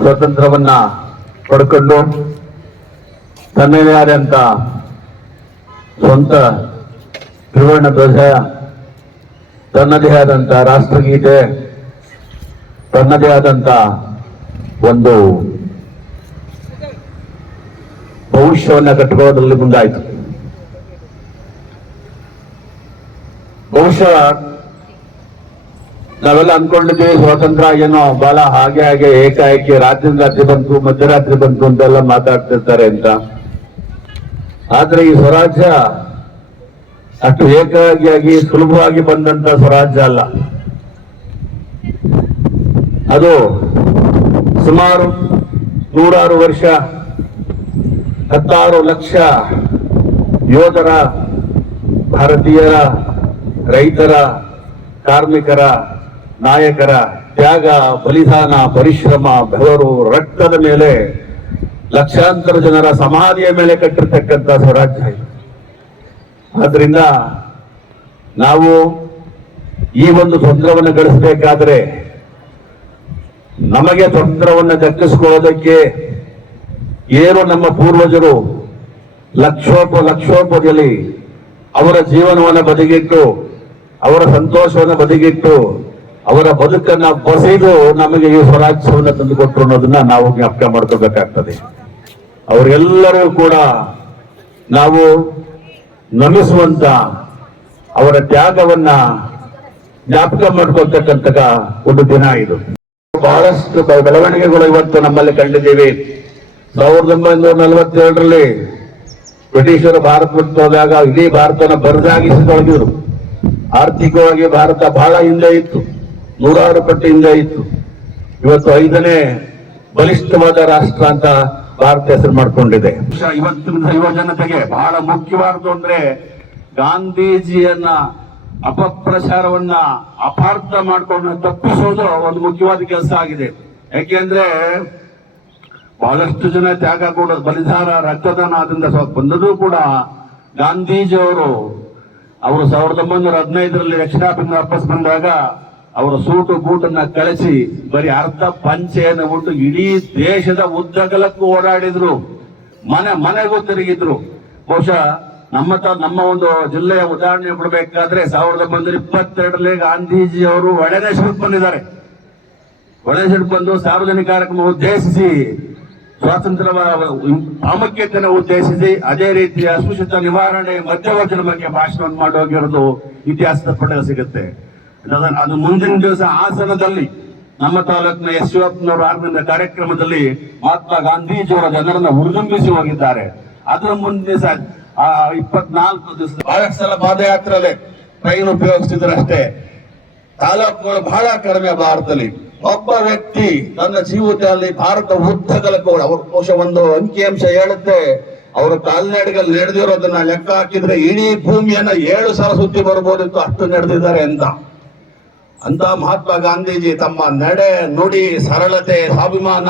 ಸ್ವಾತಂತ್ರ್ಯವನ್ನ ಪಡ್ಕೊಂಡು ತನ್ನದೇ ಆದಂತ ಸ್ವಂತ ತ್ರಿವರ್ಣ ಧ್ವಜ, ತನ್ನದೇ ಆದಂತ ರಾಷ್ಟ್ರಗೀತೆ, ತನ್ನದೇ ಆದಂತ ಒಂದು ಭವಿಷ್ಯವನ್ನ ಕಟ್ಟಿಕೊಳ್ಳೋದ್ರಲ್ಲಿ ಮುಂದಾಯಿತು. ಬಹುಶಃ ನಾವೆಲ್ಲ ಅನ್ಕೊಂಡಿದ್ದೀವಿ ಸ್ವಾತಂತ್ರ್ಯ ಏನೋ ಬಹಳ ಹಾಗೆ ಹಾಗೆ ಏಕಾಏಕಿ ರಾತ್ರಿ ರಾತ್ರಿ ಬಂತು, ಮಧ್ಯರಾತ್ರಿ ಬಂತು ಅಂತೆಲ್ಲ ಮಾತಾಡ್ತಿರ್ತಾರೆ ಅಂತ. ಆದ್ರೆ ಈ ಸ್ವರಾಜ್ಯ ಅಷ್ಟು ಏಕಾಗಿಯಾಗಿ ಸುಲಭವಾಗಿ ಬಂದಂತ ಸ್ವರಾಜ್ಯ ಅಲ್ಲ. ಅದು ಸುಮಾರು ನೂರಾರು ವರ್ಷ, ಹತ್ತಾರು ಲಕ್ಷ ಯೋಧರ, ಭಾರತೀಯರ, ರೈತರ, ಕಾರ್ಮಿಕರ ನಾಯಕರ ತ್ಯಾಗ, ಬಲಿದಾನ, ಪರಿಶ್ರಮ, ಬೆವರು, ರಕ್ತದ ಮೇಲೆ ಲಕ್ಷಾಂತರ ಜನರ ಸಮಾಧಿಯ ಮೇಲೆ ಕಟ್ಟಿರ್ತಕ್ಕಂಥ ಸ್ವರಾಜ್ಯ ಆದ್ರಿಂದ ನಾವು ಈ ಒಂದು ತೊಂದರವನ್ನು ಗಳಿಸಬೇಕಾದ್ರೆ ನಮಗೆ ತೊಂದರವನ್ನು ದಕ್ಕಿಸಿಕೊಳ್ಳೋದಕ್ಕೆ ಏನು ನಮ್ಮ ಪೂರ್ವಜರು ಲಕ್ಷೋಪ, ಲಕ್ಷೋಪದಲ್ಲಿ ಅವರ ಜೀವನವನ್ನು ಬದಿಗಿಟ್ಟು, ಅವರ ಸಂತೋಷವನ್ನು ಬದಿಗಿಟ್ಟು ಅವರ ಬದುಕನ್ನ ಬಸಿದು ನಮಗೆ ಈ ಸ್ವರಾಜ್ಯವನ್ನು ತಂದುಕೊಟ್ರು ಅನ್ನೋದನ್ನ ನಾವು ಜ್ಞಾಪಕ ಮಾಡ್ಕೋಬೇಕಾಗ್ತದೆ. ಅವರೆಲ್ಲರೂ ಕೂಡ ನಾವು ನಮಿಸುವಂತ ಅವರ ತ್ಯಾಗವನ್ನ ಜ್ಞಾಪಕ ಮಾಡ್ಕೊಳ್ತಕ್ಕಂತ ಒಂದು ದಿನ ಇದು. ಬಹಳಷ್ಟು ಬೆಳವಣಿಗೆಗಳು ಇವತ್ತು ನಮ್ಮಲ್ಲಿ ಕಂಡಿದ್ದೀವಿ. ಸಾವಿರದ ಒಂಬೈನೂರ ನಲವತ್ತೇಳರಲ್ಲಿ ಬ್ರಿಟಿಷರು ಭಾರತ ಹೋದಾಗ ಇಡೀ ಭಾರತನ ಬರದಾಗಿಸಿ ಆರ್ಥಿಕವಾಗಿ ಭಾರತ ಬಹಳ ಹಿಂದೆ ಇತ್ತು. ನೂರಾರು ಪಟ್ಟಿಯಿಂದ ಇತ್ತು. ಇವತ್ತು ಐದನೇ ಬಲಿಷ್ಠವಾದ ರಾಷ್ಟ್ರ ಅಂತ ಭಾರತ ಹೆಸರು ಮಾಡಿಕೊಂಡಿದೆ. ಇವತ್ತಿನ ಯುವ ಜನತೆಗೆ ಬಹಳ ಮುಖ್ಯವಾದ್ದು ಅಂದ್ರೆ ಗಾಂಧೀಜಿಯನ್ನ ಅಪಪ್ರಚಾರವನ್ನ ಅಪಾರ್ಥ ಮಾಡ್ಕೊಂಡು ತಪ್ಪಿಸೋದು ಒಂದು ಮುಖ್ಯವಾದ ಕೆಲಸ ಆಗಿದೆ. ಯಾಕೆಂದ್ರೆ ಬಹಳಷ್ಟು ಜನ ತ್ಯಾಗ ಕೂಡ ಬಲಿದಾನ ರಕ್ತದಾನ ಅದರಿಂದ ಬಂದದ್ದು ಕೂಡ ಗಾಂಧೀಜಿಯವರು. ಅವರು ಸಾವಿರದ ಒಂಬೈನೂರ ಹದಿನೈದರಲ್ಲಿ ರಕ್ಷಣಾ ಬಂದಾಗ ಅವರ ಸೂಟು ಬೂಟನ್ನ ಕಳಿಸಿ ಬರೀ ಅರ್ಧ ಪಂಚೆಯನ್ನು ಬಿಟ್ಟು ಇಡೀ ದೇಶದ ಉದ್ದಗಲಕ್ಕೂ ಓಡಾಡಿದ್ರು. ಮನೆ, ಮನೆಗೂ ತಿರುಗಿದ್ರು. ಬಹುಶಃ ನಮ್ಮ ತ, ನಮ್ಮ ಒಂದು ಜಿಲ್ಲೆಯ ಉದಾಹರಣೆ ಕೊಡಬೇಕಾದ್ರೆ ಸಾವಿರದ ಒಂಬೈನೂರ ಇಪ್ಪತ್ತೆರಡರಲ್ಲಿ ಗಾಂಧೀಜಿ ಅವರು ಒಳನೇಶ್ವರಕ್ಕೆ ಬಂದಿದ್ದಾರೆ. ಒಳನೇಶ್ವರಕ್ಕೆ ಬಂದು ಸಾರ್ವಜನಿಕ ಕಾರ್ಯಕ್ರಮ ಉದ್ದೇಶಿಸಿ ಸ್ವಾತಂತ್ರ್ಯ ಪ್ರಾಮುಖ್ಯತೆಯನ್ನು ಉದ್ದೇಶಿಸಿ, ಅದೇ ರೀತಿಯ ಅಸ್ಪೃಶ್ಯತಾ ನಿವಾರಣೆ ಮಧ್ಯವರ್ಜನ ಬಗ್ಗೆ ಭಾಷಣವನ್ನು ಮಾಡೋಗಿರೋದು ಇತಿಹಾಸದ ಪುಟದಲ್ಲಿ ಸಿಗುತ್ತೆ. ಅದು ಮುಂದಿನ ದಿವಸ ಹಾಸನದಲ್ಲಿ ನಮ್ಮ ತಾಲೂಕಿನ ಶಿವಪ್ಪನವರು ಆರಂಭಿಸಿದ ಕಾರ್ಯಕ್ರಮದಲ್ಲಿ ಮಹಾತ್ಮ ಗಾಂಧೀಜಿಯವರ ಜನರನ್ನ ಹುರಿದುಂಬಿಸಿ ಹೋಗಿದ್ದಾರೆ. ಅದರ ಮುಂದಿನ ದಿವಸ ಇಪ್ಪತ್ನಾಲ್ಕು ದಿವಸ ಬಹಳಷ್ಟು ಸಲ ಪಾದಯಾತ್ರೆಯಲ್ಲಿ ಟ್ರೈನ್ ಉಪಯೋಗಿಸ್ತಿದ್ರು ಅಷ್ಟೇ. ತಾಲೂಕುಗಳು ಬಹಳ ಕಡಿಮೆ ಭಾರತದಲ್ಲಿ. ಒಬ್ಬ ವ್ಯಕ್ತಿ ತನ್ನ ಜೀವಿತದಲ್ಲಿ ಭಾರತ ಉದ್ದಗಲಕ್ಕೂ ಅವ್ರ ಬಹುಶಃ ಒಂದು ಅಂಕಿಅಂಶ ಹೇಳುತ್ತೆ. ಅವರು ಕಾಲ್ನಡಿಗಲ್ಲಿ ನಡೆದಿರೋದನ್ನ ಲೆಕ್ಕ ಹಾಕಿದ್ರೆ ಇಡೀ ಭೂಮಿಯನ್ನ ಏಳು ಸಲ ಸುತ್ತಿ ಬರ್ಬೋದಿತ್ತು, ಅಷ್ಟು ನಡೆದಿದ್ದಾರೆ ಅಂತ. ಅಂತ ಮಹಾತ್ಮ ಗಾಂಧೀಜಿ ತಮ್ಮ ನಡೆ ನುಡಿ ಸರಳತೆ ಸ್ವಾಭಿಮಾನ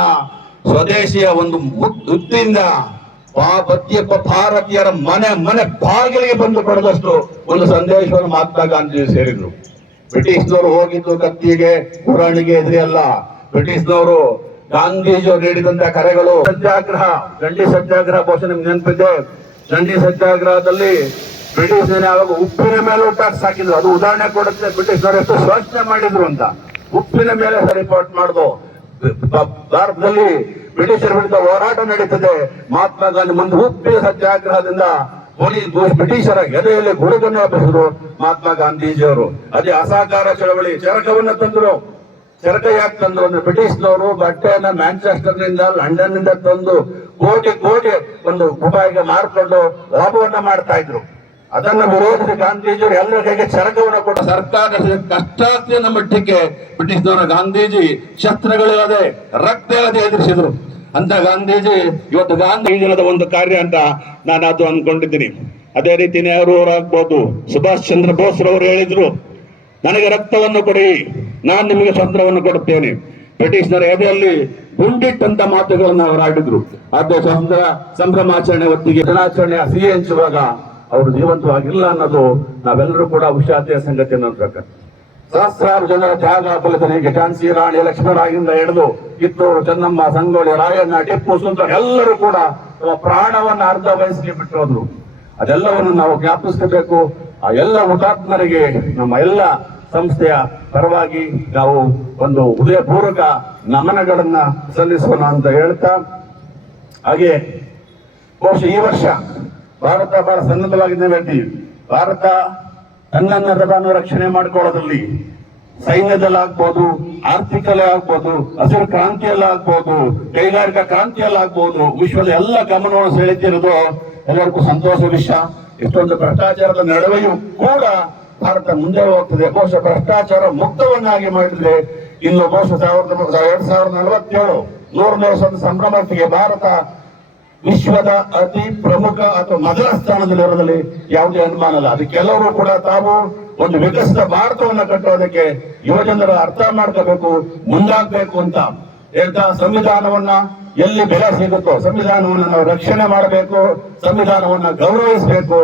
ಸ್ವದೇಶಿಯ ಒಂದು ವೃತ್ತಿಯಿಂದ ಪ್ರತಿಯೊಬ್ಬ ಭಾರತೀಯರ ಮನೆ ಮನೆ ಬಾಗಿಲಿಗೆ ಬಂದು ಪಡೆದಷ್ಟು ಒಂದು ಸಂದೇಶವನ್ನು ಮಹಾತ್ಮ ಗಾಂಧೀಜಿ ಸೇರಿದ್ರು. ಬ್ರಿಟಿಷ್ನವರು ಹೋಗಿದ್ದು ಕತ್ತಿಗೆ ಪುರಾಣಿಗೆ ಎದುರಿ ಅಲ್ಲ. ಬ್ರಿಟಿಷ್ನವರು ಗಾಂಧೀಜಿಯವರು ನೀಡಿದಂತ ಕರೆಗಳು ಸತ್ಯಾಗ್ರಹ, ದಂಡಿ ಸತ್ಯಾಗ್ರಹ ನಿಮ್ಗೆ ನೆನಪಿದೆ? ದಂಡಿ ಸತ್ಯಾಗ್ರಹದಲ್ಲಿ ಬ್ರಿಟಿಷ್ ಯಾವಾಗ ಉಪ್ಪಿನ ಮೇಲೆ ಟ್ಯಾಕ್ಸ್ ಹಾಕಿದ್ರು ಅದು ಉದಾಹರಣೆ ಕೊಡುತ್ತೆ. ಬ್ರಿಟಿಷರು ಎಷ್ಟು ಶೋಷಣೆ ಮಾಡಿದ್ರು ಅಂತ. ಉಪ್ಪಿನ ಮೇಲೆ ರಿಪೋರ್ಟ್ ಮಾಡುದು. ಭಾರತದಲ್ಲಿ ಬ್ರಿಟಿಷರ ವಿರುದ್ಧ ಹೋರಾಟ ನಡೀತದೆ. ಮಹಾತ್ಮ ಗಾಂಧಿ ಮುಂದೆ ಉಪ್ಪಿನ ಸತ್ಯಾಗ್ರಹದಿಂದ ಬ್ರಿಟಿಷರ ಎದೆಯಲ್ಲಿ ಗುಡುಗನ್ನು ಹಬ್ಬಿಸಿದ್ರು ಮಹಾತ್ಮ ಗಾಂಧೀಜಿಯವರು. ಅದೇ ಅಸಹಕಾರ ಚಳವಳಿ ಚರಕವನ್ನು ತಂದ್ರು. ಚರಕ ಯಾಕೆ ತಂದ್ರು ಅಂದ್ರೆ ಬ್ರಿಟಿಷ್ನವರು ಬಟ್ಟೆಯನ್ನ ಮ್ಯಾಂಚೆಸ್ಟರ್ನಿಂದ ಲಂಡನ್ನಿಂದ ತಂದು ಕೋಟಿ ಕೋಟಿ ಒಂದು ರೂಪಾಯಿಗೆ ಮಾರ್ಕೊಂಡು ಲಾಭವನ್ನ ಮಾಡ್ತಾ ಇದ್ರು. ಅದನ್ನ ವಿರೋಧಿಸಿ ಗಾಂಧೀಜಿಯವರು ಎಲ್ಲರ ಕೈಗೆ ಚರಕವನ್ನು ಕೊಟ್ಟ ಸರ್ಕಾರ ಕಷ್ಟಾತ್ಯನ ಮಟ್ಟಕ್ಕೆ ಬ್ರಿಟಿಷ್ನವರ ಗಾಂಧೀಜಿ ಶಸ್ತ್ರಗಳಿಲ್ಲದೆ ರಕ್ತ ಇಲ್ಲದೆ ಎದುರಿಸಿದ್ರು. ಅಂತ ಗಾಂಧೀಜಿ ಇವತ್ತು ಗಾಂಧೀಜಿನದ ದಿನದ ಒಂದು ಕಾರ್ಯ ಅಂತ ನಾನು ಅದು ಅನ್ಕೊಂಡಿದ್ದೀನಿ ಅದೇ ರೀತಿ ನೆಹರು ಆಗ್ಬೋದು ಸುಭಾಷ್ ಚಂದ್ರ ಬೋಸ್ ಅವರು ಹೇಳಿದ್ರು ನನಗೆ ರಕ್ತವನ್ನು ಕೊಡಿ ನಾನು ನಿಮಗೆ ಸ್ವತಂತ್ರವನ್ನು ಕೊಡುತ್ತೇನೆ. ಬ್ರಿಟಿಷ್ನರ ಎದೆಯಲ್ಲಿ ಗುಂಡಿಟ್ಟಂತ ಮಾತುಗಳನ್ನು ಅವರು ಆಡಿದ್ರು ಅದೇ ಸ್ವತಂತ್ರ ಸಂಭ್ರಮಾಚರಣೆ ಹೊತ್ತಿಗೆ ದಿನಾಚರಣೆ ಸಿಹಿ ಹಂಚುವಾಗ ಅವರು ಜೀವಂತವಾಗಿಲ್ಲ ಅನ್ನೋದು ನಾವೆಲ್ಲರೂ ಕೂಡ ವಿಷಾದೆಯ ಸಂಗತಿ ಅನ್ನೋದಕ್ಕೆ ಸಹಸ್ರಾರು ಜನರ ತ್ಯಾಗ ಫಲಿತನಿಗೆ ಘಟಾನ್ಸಿ ರಾಣಿ ಲಕ್ಷ್ಮಣರಾಗಿಂದ ಹಿಡಿದು ಕಿತ್ತೂರು ಚೆನ್ನಮ್ಮ ಸಂಗೊಳ್ಳಿ ರಾಯಣ್ಣ ಟಿಪ್ಪು ಸುಲ್ತಾನ್ ಎಲ್ಲರೂ ಕೂಡ ತಮ್ಮ ಪ್ರಾಣವನ್ನ ಅರ್ಧ ವಯಸ್ಸಿಗೆ ಬಿಟ್ಟು ಅದೆಲ್ಲವನ್ನು ನಾವು ಜ್ಞಾಪಿಸಬೇಕು ಆ ಎಲ್ಲ ಹುತಾತ್ಮರಿಗೆ, ನಮ್ಮ ಎಲ್ಲ ಸಂಸ್ಥೆಯ ಪರವಾಗಿ ನಾವು ಒಂದು ಹೃದಯಪೂರ್ವಕ ನಮನಗಳನ್ನ ಸಲ್ಲಿಸೋಣ ಅಂತ ಹೇಳ್ತಾ, ಹಾಗೆ ಬಹುಶಃ ಈ ವರ್ಷ ಭಾರತ ಬಹಳ ಸನ್ನದ್ಧವಾಗಿದೆ ವ್ಯಕ್ತಿ ಭಾರತ ತನ್ನನ್ನ ತಾನು ರಕ್ಷಣೆ ಮಾಡ್ಕೊಳ್ಳೋದ್ರಲ್ಲಿ ಸೈನ್ಯದಲ್ಲಾಗ್ಬೋದು ಆರ್ಥಿಕಲ್ಲೇ ಆಗ್ಬೋದು, ಹಸಿರು ಕ್ರಾಂತಿಯಲ್ಲಿ ಆಗ್ಬೋದು, ಕೈಗಾರಿಕಾ ಕ್ರಾಂತಿಯಲ್ಲಿ ಆಗ್ಬೋದು, ವಿಶ್ವದ ಎಲ್ಲ ಗಮನವನ್ನು ಸೆಳೆತಿರೋದು ಎಲ್ಲರಿಗೂ ಸಂತೋಷ ವಿಷಯ. ಇಷ್ಟೊಂದು ಭ್ರಷ್ಟಾಚಾರದ ನಡುವೆಯೂ ಕೂಡ ಭಾರತ ಮುಂದೆ ಹೋಗ್ತದೆ. ಬಹುಶಃ ಭ್ರಷ್ಟಾಚಾರ ಮುಕ್ತವನ್ನಾಗಿ ಮಾಡಿದ್ರೆ ಇನ್ನು ಬಹುಶಃ ಸಾವಿರದ ಎರಡ್ ಸಾವಿರದ ನಲವತ್ತೇಳು ನೂರು ವರ್ಷದ ಸಂಭ್ರಮಕ್ಕೆ ಭಾರತ ವಿಶ್ವದ ಅತಿ ಪ್ರಮುಖ ಅಥವಾ ಮೊದಲ ಸ್ಥಾನದಲ್ಲಿರೋದ್ರಲ್ಲಿ ಯಾವುದೇ ಅನುಮಾನ ಇಲ್ಲ. ಅದಕ್ಕೆಲ್ಲರೂ ಕೂಡ ತಾವು ಒಂದು ವಿಕಸಿತ ಭಾರತವನ್ನ ಕಟ್ಟೋದಕ್ಕೆ ಯುವಜನರು ಅರ್ಥ ಮಾಡ್ಕೋಬೇಕು, ಮುಂದಾಗಬೇಕು ಅಂತ ಹೇಳ್ತಾ ಸಂವಿಧಾನವನ್ನ ಎಲ್ಲಿ ಬೆಲೆ ಸಿಗುತ್ತೋ, ಸಂವಿಧಾನವನ್ನ ನಾವು ರಕ್ಷಣೆ ಮಾಡಬೇಕು, ಸಂವಿಧಾನವನ್ನ ಗೌರವಿಸಬೇಕು